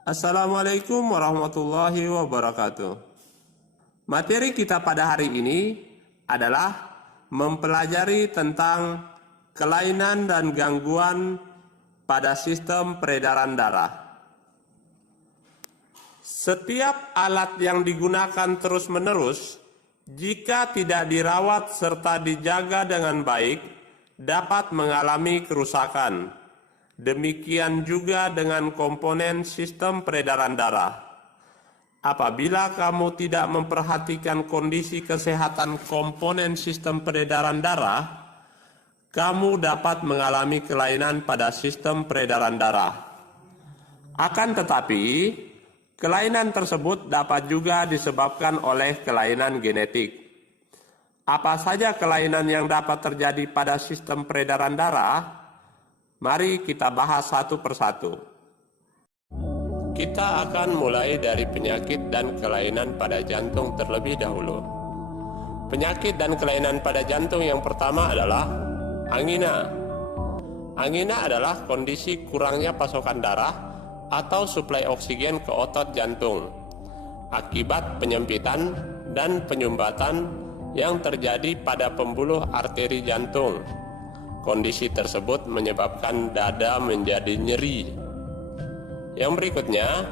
Assalamualaikum warahmatullahi wabarakatuh. Materi kita pada hari ini adalah mempelajari tentang kelainan dan gangguan pada sistem peredaran darah. Setiap alat yang digunakan terus-menerus, jika tidak dirawat serta dijaga dengan baik, dapat mengalami kerusakan. Demikian juga dengan komponen sistem peredaran darah. Apabila kamu tidak memperhatikan kondisi kesehatan komponen sistem peredaran darah, kamu dapat mengalami kelainan pada sistem peredaran darah. Akan tetapi, kelainan tersebut dapat juga disebabkan oleh kelainan genetik. Apa saja kelainan yang dapat terjadi pada sistem peredaran darah? Mari kita bahas satu persatu. Kita akan mulai dari penyakit dan kelainan pada jantung terlebih dahulu. Penyakit dan kelainan pada jantung yang pertama adalah angina. Angina adalah kondisi kurangnya pasokan darah atau suplai oksigen ke otot jantung akibat penyempitan dan penyumbatan yang terjadi pada pembuluh arteri jantung. Kondisi tersebut menyebabkan dada menjadi nyeri. Yang berikutnya,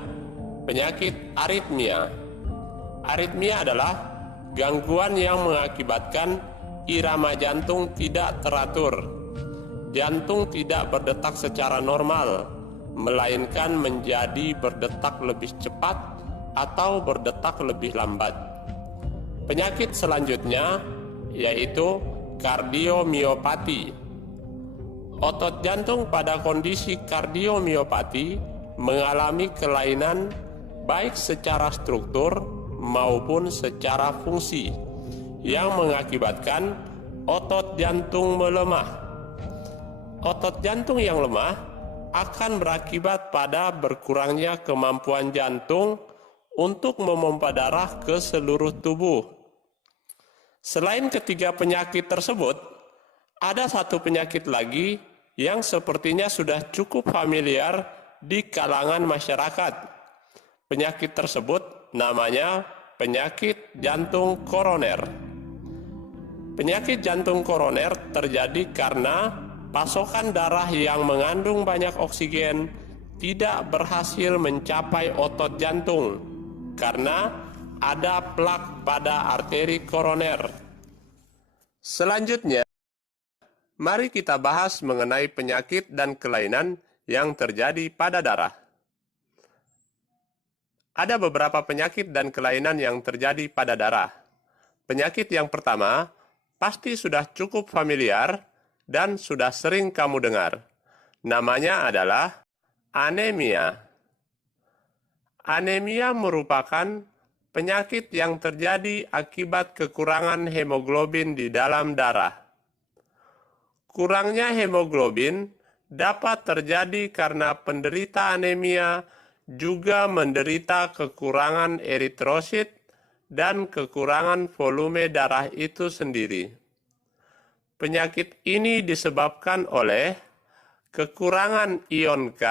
penyakit aritmia. Aritmia adalah gangguan yang mengakibatkan irama jantung tidak teratur. Jantung tidak berdetak secara normal, melainkan menjadi berdetak lebih cepat atau berdetak lebih lambat. Penyakit selanjutnya yaitu kardiomiopati. Otot jantung pada kondisi kardiomiopati mengalami kelainan baik secara struktur maupun secara fungsi yang mengakibatkan otot jantung melemah. Otot jantung yang lemah akan berakibat pada berkurangnya kemampuan jantung untuk memompa darah ke seluruh tubuh. Selain ketiga penyakit tersebut, ada satu penyakit lagi yang sepertinya sudah cukup familiar di kalangan masyarakat. Penyakit tersebut namanya penyakit jantung koroner. Penyakit jantung koroner terjadi karena pasokan darah yang mengandung banyak oksigen tidak berhasil mencapai otot jantung karena ada plak pada arteri koroner. Selanjutnya, mari kita bahas mengenai penyakit dan kelainan yang terjadi pada darah. Ada beberapa penyakit dan kelainan yang terjadi pada darah. Penyakit yang pertama pasti sudah cukup familiar dan sudah sering kamu dengar. Namanya adalah anemia. Anemia merupakan penyakit yang terjadi akibat kekurangan hemoglobin di dalam darah. Kurangnya hemoglobin dapat terjadi karena penderita anemia juga menderita kekurangan eritrosit dan kekurangan volume darah itu sendiri. Penyakit ini disebabkan oleh kekurangan ion K,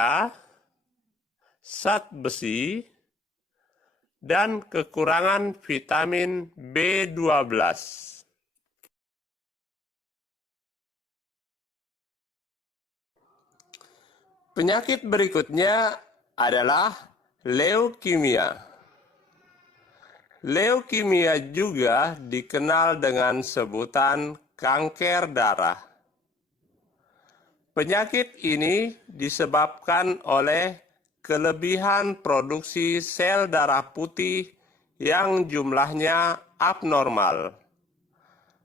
zat besi, dan kekurangan vitamin B12. Penyakit berikutnya adalah leukemia. Leukemia juga dikenal dengan sebutan kanker darah. Penyakit ini disebabkan oleh kelebihan produksi sel darah putih yang jumlahnya abnormal.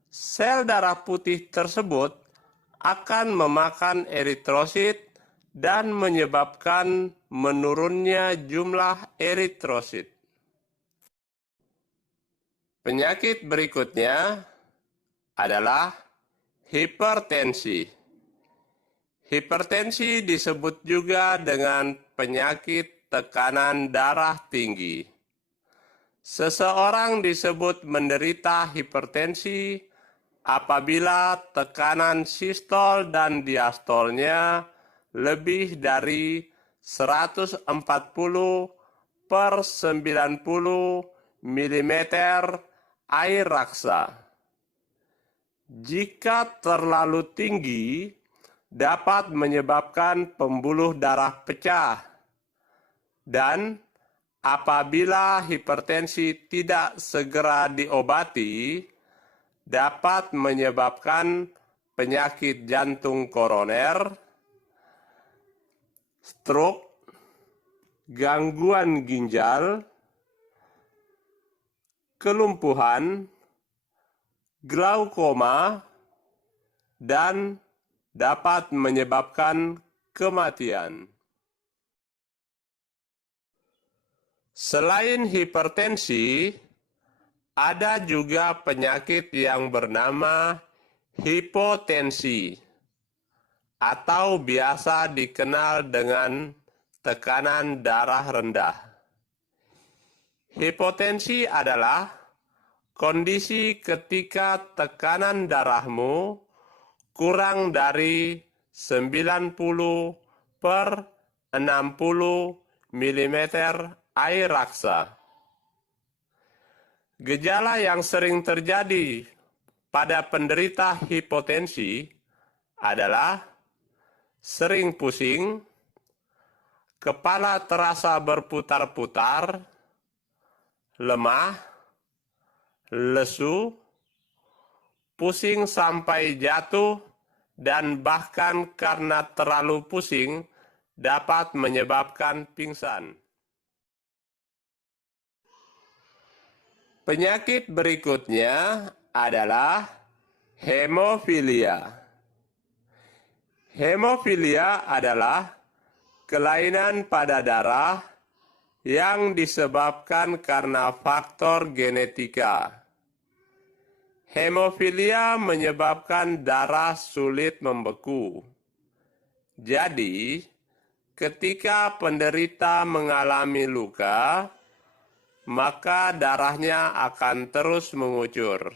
Sel darah putih tersebut akan memakan eritrosit dan menyebabkan menurunnya jumlah eritrosit. Penyakit berikutnya adalah hipertensi. Hipertensi disebut juga dengan penyakit tekanan darah tinggi. Seseorang disebut menderita hipertensi apabila tekanan sistol dan diastolnya lebih dari 140 per 90 mm air raksa. Jika terlalu tinggi, dapat menyebabkan pembuluh darah pecah. Dan apabila hipertensi tidak segera diobati, dapat menyebabkan penyakit jantung koroner, stroke, gangguan ginjal, kelumpuhan, glaukoma, dan dapat menyebabkan kematian. Selain hipertensi, ada juga penyakit yang bernama hipotensi atau biasa dikenal dengan tekanan darah rendah. Hipotensi adalah kondisi ketika tekanan darahmu kurang dari 90 per 60 mm air raksa. Gejala yang sering terjadi pada penderita hipotensi adalah sering pusing, kepala terasa berputar-putar, lemah, lesu, pusing sampai jatuh, dan bahkan karena terlalu pusing dapat menyebabkan pingsan. Penyakit berikutnya adalah hemofilia. Hemofilia adalah kelainan pada darah yang disebabkan karena faktor genetika. Hemofilia menyebabkan darah sulit membeku. Jadi, ketika penderita mengalami luka, maka darahnya akan terus mengucur.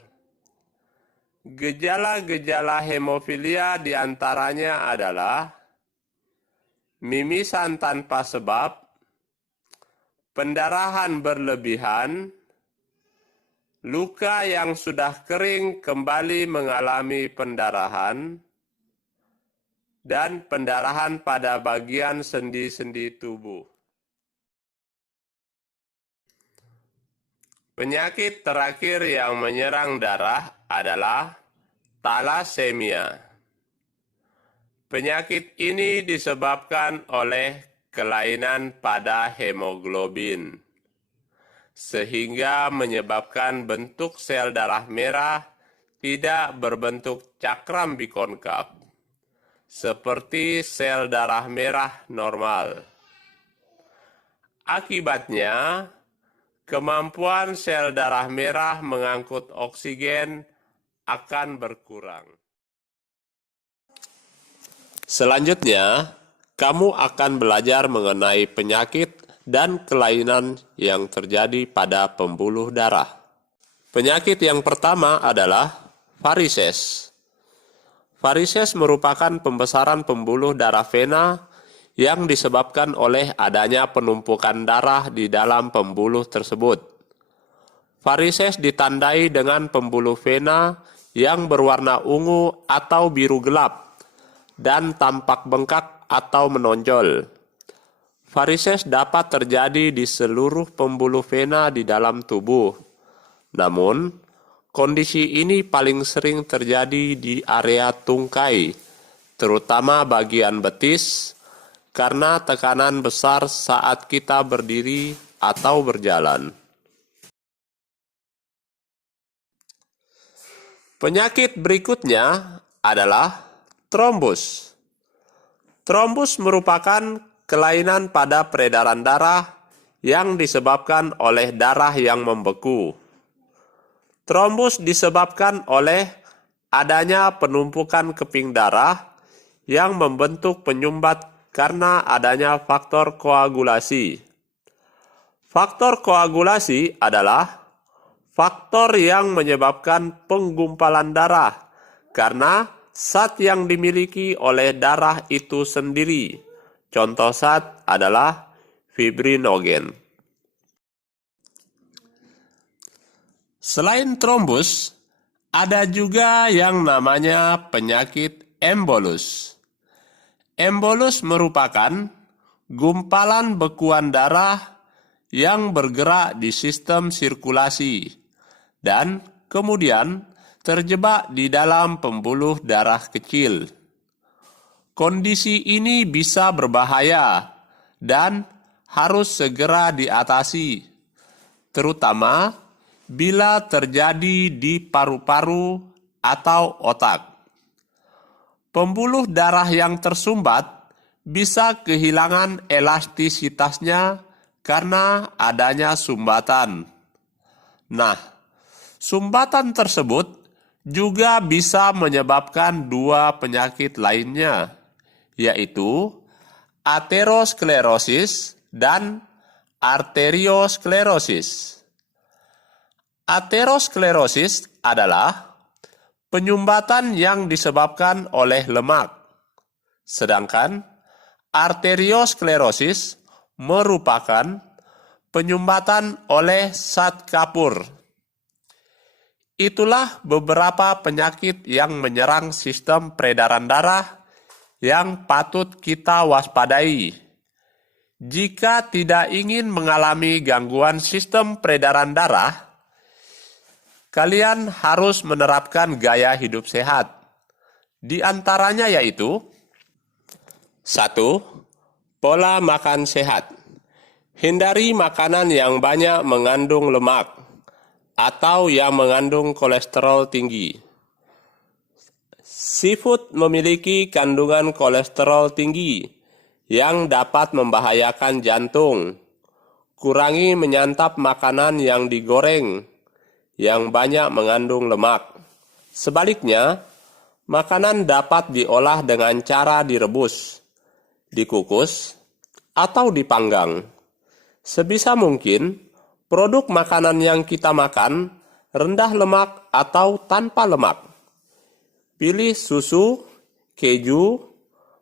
Gejala-gejala hemofilia diantaranya adalah mimisan tanpa sebab, pendarahan berlebihan, luka yang sudah kering kembali mengalami pendarahan, dan pendarahan pada bagian sendi-sendi tubuh. Penyakit terakhir yang menyerang darah adalah talasemia. Penyakit ini disebabkan oleh kelainan pada hemoglobin, sehingga menyebabkan bentuk sel darah merah tidak berbentuk cakram bikonkav, seperti sel darah merah normal. Akibatnya, kemampuan sel darah merah mengangkut oksigen akan berkurang. Selanjutnya, kamu akan belajar mengenai penyakit dan kelainan yang terjadi pada pembuluh darah. Penyakit yang pertama adalah varises. Varises merupakan pembesaran pembuluh darah vena yang disebabkan oleh adanya penumpukan darah di dalam pembuluh tersebut. Varises ditandai dengan pembuluh vena yang berwarna ungu atau biru gelap dan tampak bengkak atau menonjol. Varises dapat terjadi di seluruh pembuluh vena di dalam tubuh. Namun, kondisi ini paling sering terjadi di area tungkai, terutama bagian betis, karena tekanan besar saat kita berdiri atau berjalan. Penyakit berikutnya adalah trombus. Trombus merupakan kelainan pada peredaran darah yang disebabkan oleh darah yang membeku. Trombus disebabkan oleh adanya penumpukan keping darah yang membentuk penyumbat karena adanya faktor koagulasi. Faktor koagulasi adalah faktor yang menyebabkan penggumpalan darah karena zat yang dimiliki oleh darah itu sendiri. Contoh zat adalah fibrinogen. Selain trombus, ada juga yang namanya penyakit embolus. Embolus merupakan gumpalan bekuan darah yang bergerak di sistem sirkulasi dan kemudian terjebak di dalam pembuluh darah kecil. Kondisi ini bisa berbahaya dan harus segera diatasi, terutama bila terjadi di paru-paru atau otak. Pembuluh darah yang tersumbat bisa kehilangan elastisitasnya karena adanya sumbatan. Nah, sumbatan tersebut juga bisa menyebabkan dua penyakit lainnya, yaitu aterosklerosis dan arteriosklerosis. Aterosklerosis adalah penyumbatan yang disebabkan oleh lemak, sedangkan arteriosklerosis merupakan penyumbatan oleh zat kapur. Itulah beberapa penyakit yang menyerang sistem peredaran darah yang patut kita waspadai. Jika tidak ingin mengalami gangguan sistem peredaran darah, kalian harus menerapkan gaya hidup sehat. Di antaranya yaitu 1. Pola makan sehat. Hindari makanan yang banyak mengandung lemak atau yang mengandung kolesterol tinggi. Seafood memiliki kandungan kolesterol tinggi yang dapat membahayakan jantung. Kurangi menyantap makanan yang digoreng yang banyak mengandung lemak. Sebaliknya, makanan dapat diolah dengan cara direbus, dikukus, atau dipanggang. Sebisa mungkin, produk makanan yang kita makan rendah lemak atau tanpa lemak. Pilih susu, keju,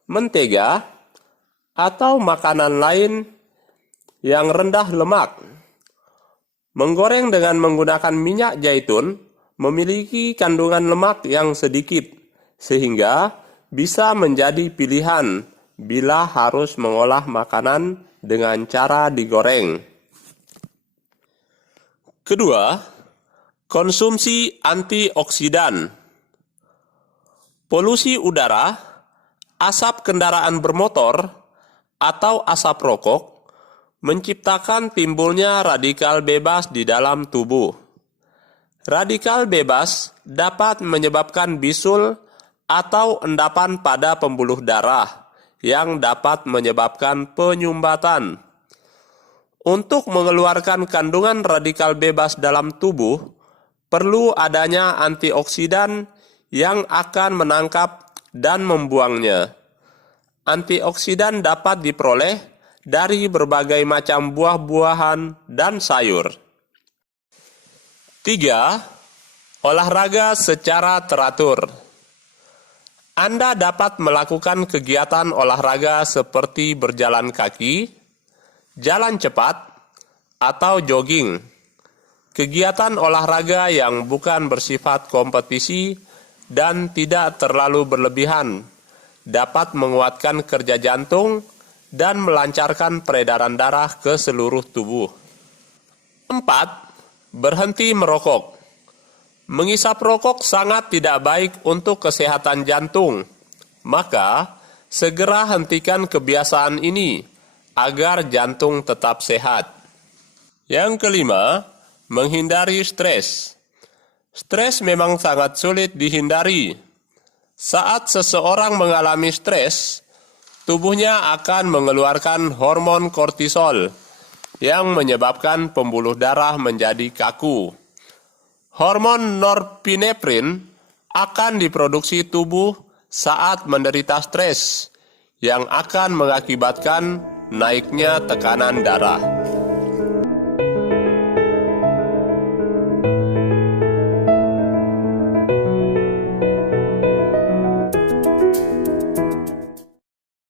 mentega, atau makanan lain yang rendah lemak. Menggoreng dengan menggunakan minyak zaitun memiliki kandungan lemak yang sedikit, sehingga bisa menjadi pilihan bila harus mengolah makanan dengan cara digoreng. Kedua, konsumsi antioksidan. Polusi udara, asap kendaraan bermotor, atau asap rokok menciptakan timbulnya radikal bebas di dalam tubuh. Radikal bebas dapat menyebabkan bisul atau endapan pada pembuluh darah yang dapat menyebabkan penyumbatan. Untuk mengeluarkan kandungan radikal bebas dalam tubuh, perlu adanya antioksidan yang akan menangkap dan membuangnya. Antioksidan dapat diperoleh dari berbagai macam buah-buahan dan sayur. 3. Olahraga secara teratur. Anda dapat melakukan kegiatan olahraga seperti berjalan kaki, jalan cepat, atau jogging. Kegiatan olahraga yang bukan bersifat kompetisi dan tidak terlalu berlebihan dapat menguatkan kerja jantung dan melancarkan peredaran darah ke seluruh tubuh. 4. Berhenti merokok. Menghisap rokok sangat tidak baik untuk kesehatan jantung. Maka, segera hentikan kebiasaan ini agar jantung tetap sehat. Yang kelima, menghindari stres. Stres memang sangat sulit dihindari. Saat seseorang mengalami stres, tubuhnya akan mengeluarkan hormon kortisol yang menyebabkan pembuluh darah menjadi kaku. Hormon norepinefrin akan diproduksi tubuh saat menderita stres yang akan mengakibatkan naiknya tekanan darah.